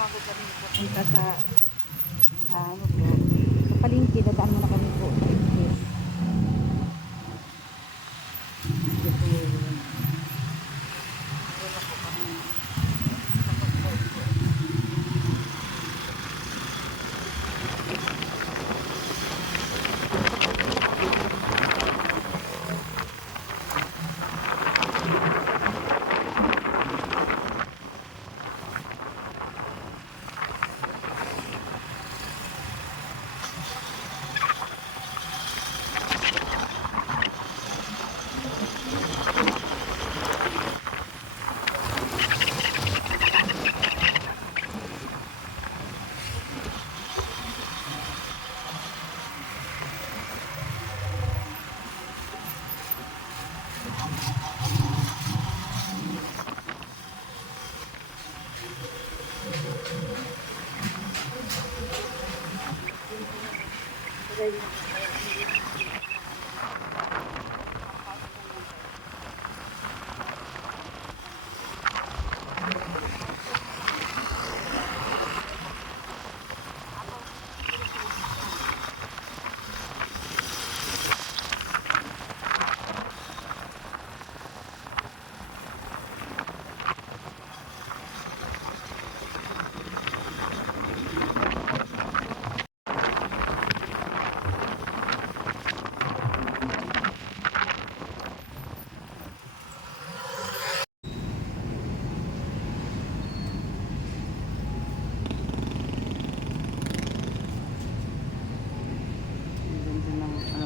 bago kami pupunta sa ano po, sa palengke, dadaan muna kami po sa palengke. Ito po, wala po kami sa pagkain.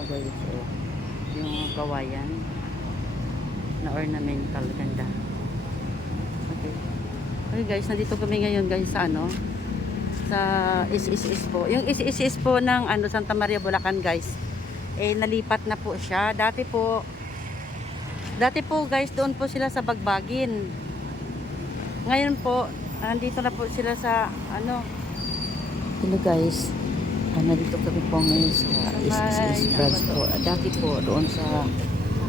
Guys, so, yung kawayan na ornamental, ganda. Okay. Okay guys, nandito kami ngayon guys sa ano, sa is po. Yung is po ng ano, Santa Maria Bulacan guys, eh nalipat na po siya. Dati po guys, doon po sila sa Bagbagin. Ngayon po, nandito na po sila sa ano. Hello guys. Nandito kami po ngayon sa is branch po. Dati po doon sa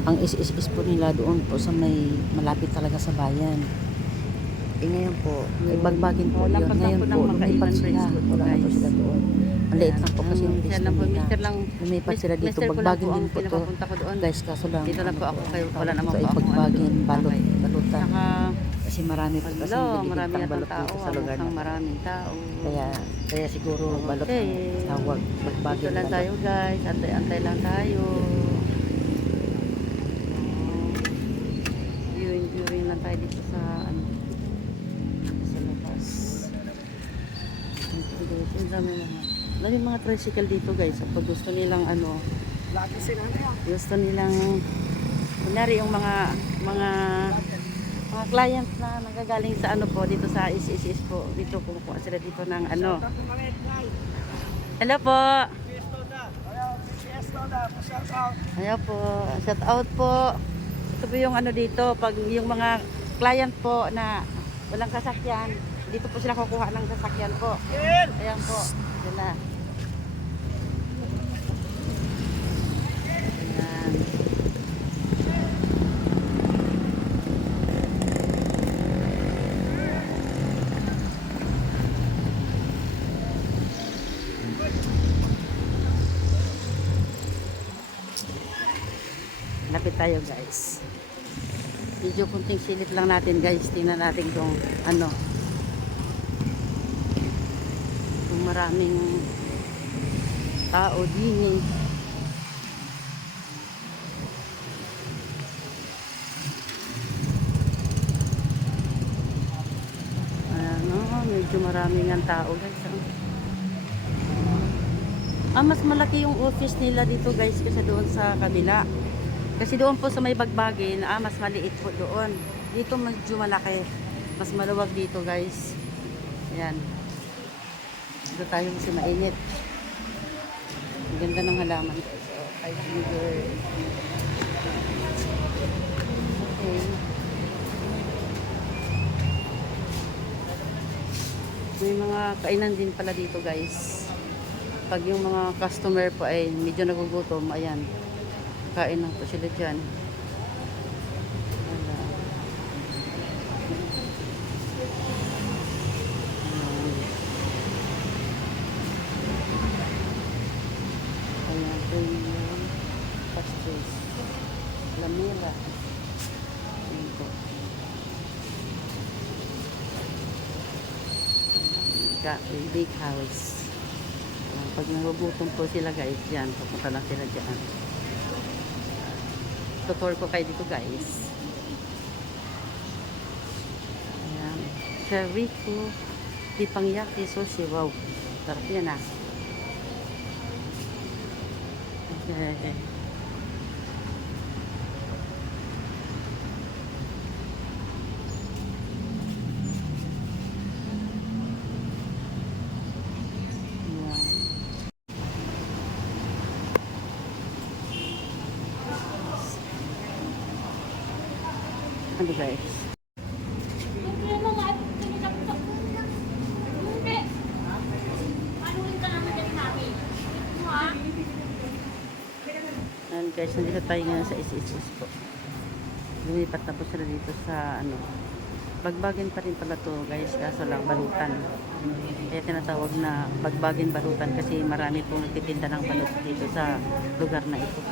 ang is po nila doon po sa may malapit talaga sa bayan. Eh ngayon po, ay Bagbagin po yun. Ngayon po, lumipat sila. Wala na po sila doon. Maliit lang po kasi yung place nila. Lumipat sila dito. Bagbagin din po to. Guys, kaso lang. Dito na po ako kayo. Wala naman po ako. Bagbagin, balutan. Saka, kasi marami po kasi marami ang na balot tao. dito sa lugar na. Maraming tao. Kaya siguro balot ang tawag. Bagbagin dito lang tayo guys. Antay lang tayo. Viewing lang tayo dito sa ano, sa labas. Dami mga tricycle dito guys. Pag gusto nilang ano, gusto nilang kunyari yung mga client na nagagaling sa ano po dito sa is po, dito kumukuha sila dito ng ano. Hello po. Ayan po, shout out po. Ito po yung ano dito, pag yung mga client po na walang sasakyan, dito po sila kukuha ng sasakyan po. Ayan po, sila. Ayan. Lapit tayo guys. Medyo kunting silip lang natin guys. Tingnan natin kung ano, kung maraming tao din. Ano, medyo maraming ang tao guys. Mas malaki yung office nila dito guys kasi doon sa kabila. Kasi doon po sa may Bagbagin, mas maliit po doon. Dito medyo malaki. Mas maluwag dito guys. Ayan. Dito tayo kasi mainit. Ang ganda ng halaman guys. So, okay. May mga kainan din pala dito guys. Pag yung mga customer po ay medyo nagugutom, ayan. Kain lang po sila dyan. Wala. Alameda. Ayan po. Big house. Pag nagugutom po sila guys, yan, pupunta lang sila dyan. Tutor ko kayo dito guys. Ayan. Charico di pangyaki sushi. Wow. Sarap yan ah. Okay. Ano guys? Ayan guys, nandito tayo ngayon sa SSS po. Lumipat na po sila dito sa ano. Bagbagin pa rin pala to guys, kaso lang balutan. Kaya tinatawag na bagbagin balutan kasi marami pong nagtitinda ng balut dito sa lugar na ito.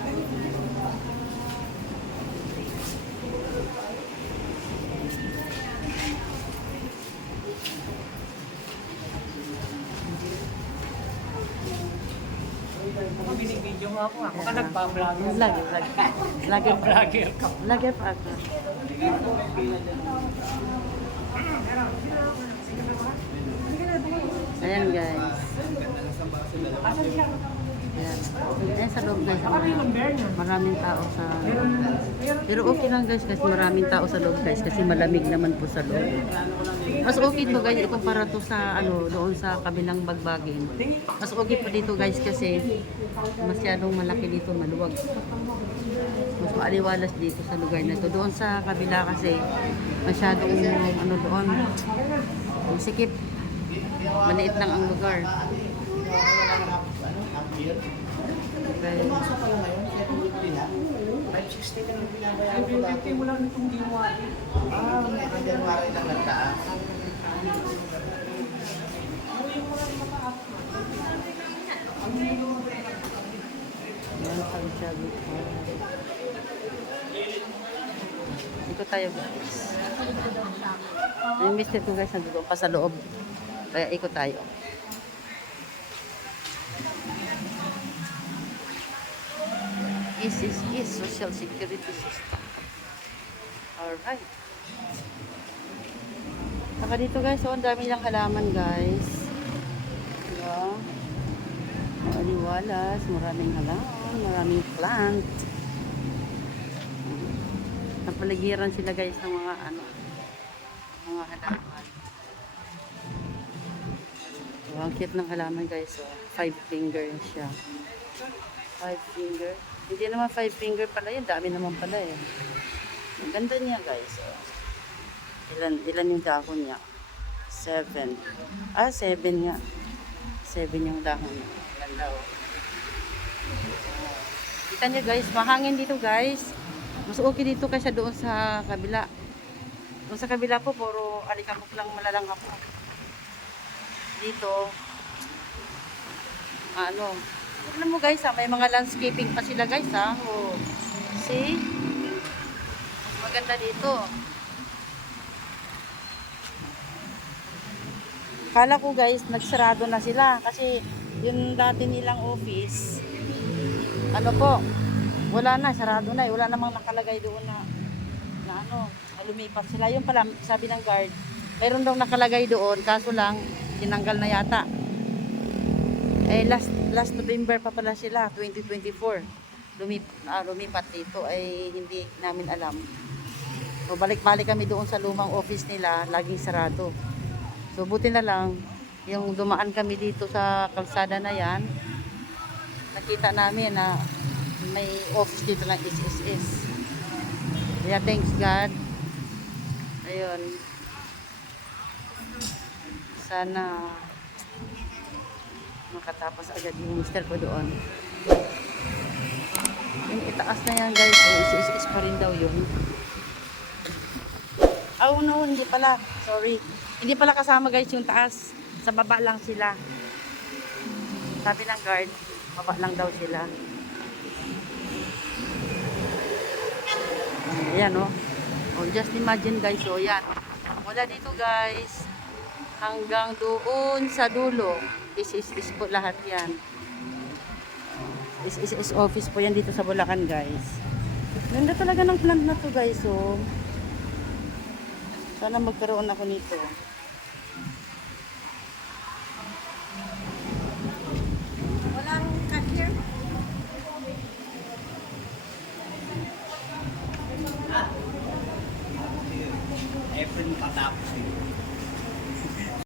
Binibidyo mo ako. Ako ka nagpa-vlog. Lagi Vlogger ka. lagi pa ako. Ayan guys. Ayan. Ayan sa loob guys. Maraming tao sa... Pero okay lang guys kasi maraming tao sa loob guys kasi malamig naman po sa loob. Mas okay to guys ikumpara to sa ano doon sa kabilang bagbagin. Mas okay po dito guys kasi masyadong malaki dito, maluwag. Mas maaliwalas dito sa lugar na to. Doon sa kabila kasi masyadong ano doon sikip. Maliit lang ang lugar. Okay. 560 ka nang binabayaran ko dati. Mo lang itong January. January lang nagtaas. Yan pang sabi ko. Dito tayo guys. Yung mister ko guys nandito pa sa loob. Kaya ikot tayo. Is social security system. Alright. Saka dito guys, ang dami lang halaman guys. Diba? Maliwalas, maraming halaman, maraming plant. Napaligiran sila guys ng mga ano, mga halaman. So, ang cute ng halaman guys, so 5 finger siya. 5 finger. Hindi naman 5 finger pala yun, dami naman pala eh. Ang ganda niya guys. So, ilan yung dahon niya? 7. 7 nga. 7 yung dahon niya. Ganda oh. Kita niyo guys, mahangin dito guys. Mas okay dito kaysa doon sa kabila. Doon sa kabila po, puro alikabok lang malalang ako. Dito, ano, alam mo guys may mga landscaping pa sila guys Oh. See? Maganda dito. Kala ko guys, nagsarado na sila kasi yung dati nilang office, ano po, wala na, sarado na wala namang nakalagay doon na ano, lumipat sila. Yung pala, sabi ng guard, mayroon daw nakalagay doon, kaso lang, tinanggal na yata. Eh, last November pa pala sila, 2024. Lumipat dito, ay hindi namin alam. So, balik-balik kami doon sa lumang office nila, laging sarado. So, buti na lang, yung dumaan kami dito sa kalsada na yan, nakita namin na may office dito ng SSS. Kaya thanks God. Ayun. Sana makatapos agad yung mister ko doon. Yung itaas na yan guys, SSS pa rin daw yun. Oh no, hindi pala. Sorry. Hindi pala kasama guys yung taas. Sa baba lang sila. Sabi ng guard, baba lang daw sila. Ayan, oh. Oh, just imagine guys, oh, yan. Mula dito guys, hanggang doon sa dulo. Is po lahat yan. Is office po yan dito sa Bulacan guys. Ganda talaga ng plant na to guys, oh. Sana magkaroon ako nito.